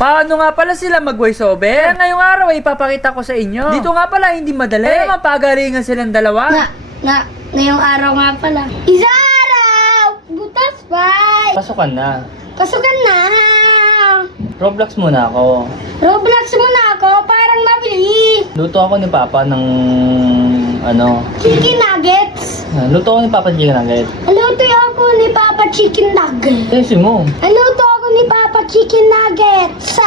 Paano nga pala sila mag-voiceover? Kaya ngayong araw ay ipapakita ko sa inyo. Dito nga pala hindi madali. Kaya naman pagalingan silang dalawa. Ngayong araw nga pala. Isa araw! Butas bye! Pasukan na. Pasukan na! Roblox muna ako. Roblox muna ako, parang mabilis! Luto ako ni Papa ng Chicken nuggets! luto ako ni Papa chicken nugget. Aluto ako ni Papa Chicken Nuggets! Kasi mo. Aluto ako ni Papa Chicken Nuggets!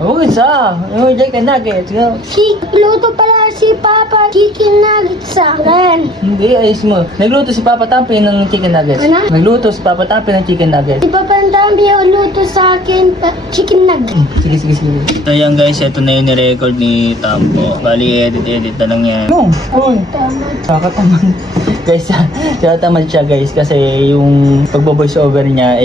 Huwag isa. Yung chicken nuggets. Go. Luto pala si Papa Chicken Nuggets sa akin. Hindi, ayos mo. Nagluto si Papa Tampi ng chicken nuggets. Ano? Nagluto si Papa Tampi ng chicken nuggets. Si Papa Tambi luto sa akin chicken nuggets. Sige. So yan guys, ito na yung nirecord ni Tampo. Bali, edit na lang yan. No. Uy. Kakatamad. Guys, kakatamad siya guys kasi yung pagbo-voice over niya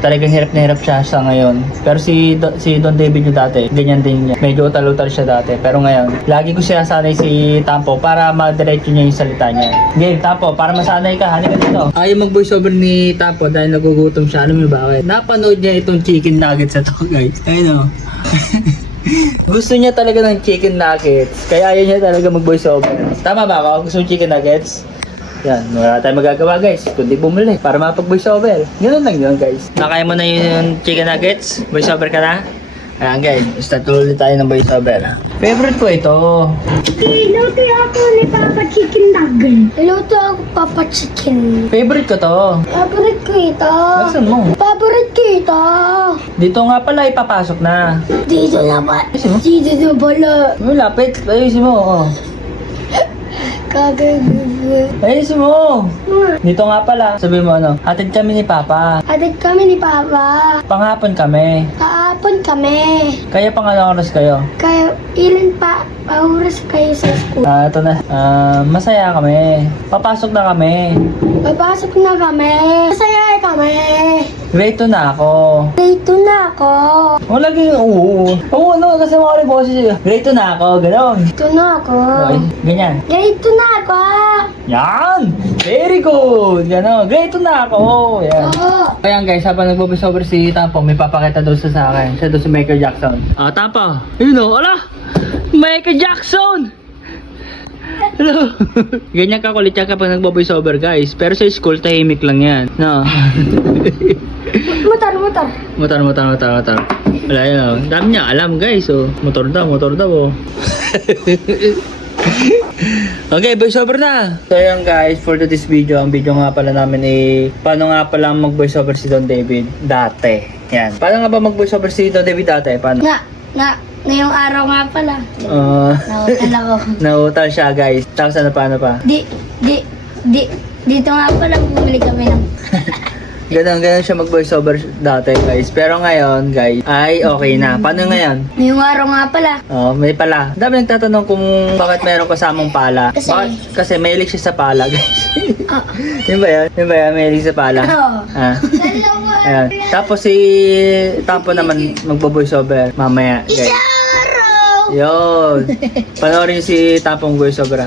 talagang hirap na hirap siya sa ngayon. Pero si Don David yung dati, ganyan din niya. Medyo utal-utal siya dati. Pero ngayon, lagi ko sinasanay si Tampo para madiretso niya yung salita niya. Game, Tampo, para masanay ka, halika dito. Ayaw mag-voice over ni Tampo dahil nagugutom siya. Alam mo bakit? Napanood niya itong chicken nuggets na to guys. Ayun o. Gusto niya talaga ng chicken nuggets. Kaya ayaw niya talaga mag-voice over. Tama ba ako? Gusto ng chicken nuggets? Yan, wala tayong magagawa guys, kundi bumili para mapag-voice over. Ganun lang yun guys. Nakaya mo na yung chicken nuggets? Voice over ka na? Ayan guys, start ulit tayo ng voice over. Favorite ko ito. Luto ako ni Papa Chicken Nuggets. Luto ako Papa Chicken. Favorite ko to. Favorite ko ito. Laksan mo. Favorite ko ito. Dito nga pala ipapasok na. Dito na ba? Ayusin mo. Dito na pala. May lapit. Ayusin mo. Oh. Kagagugu. Ayusin mo. Dito nga pala. Sabi mo hatid kami ni Papa. Atid kami ni Papa. Panghapon kami. Kahapon kami. Kaya pang anong oras kayo? Kaya ilan pa oras kayo sa school? Ito na. Masaya kami. Papasok na kami. Papasok na kami. Masaya kami. Grade 2 na ako. Grade 2 na ako. Wala lagi oo. Oo, kasi mga ulit boses. Grade 2 na ako, gano'n. Grade 2 na ako. Okay, ganyan. Grade 2 na ako. Yan! Very good! Gano'n. Grade 2 na ako. Yan. Oo. Ayan guys, habang nag-voice over si Tampo, may papakita daw sa akin. Siya daw si Michael Jackson. Tampo. Yun o, ala! Michael Jackson! Hello! Ganyan ka kulit yan kapag nag-voice over guys. Pero sa school, tahimik lang yan. No? Motor. Motor. Wala yun o. Dami niya alam guys o. Motor daw o. Okay, voice over na. So yun guys, for today's video, ang video nga pala namin paano nga pala mag-voice over si Don David dati. Yan. Paano nga ba mag-voice over si Don David dati? Paano? Ngayong araw nga pala. Nautal ako. Nautal siya guys. Tapos paano pa? Dito nga pala bumili kami ng... Ganon siya mag-voice over dati guys. Pero ngayon guys, ay okay na. Paano ngayon? Ngayong araw nga pala. May pala. Dami nagtatanong kung bakit meron kasamang pala. Kasi- Kasi mahilig siya sa pala guys. Ah. Yun ba yan? Mahilig sa pala. Oo. Ayan. Tapos si Tampo naman magbo-voice over mamaya guys. Araw! Yun. Panoorin si Tampong voice over.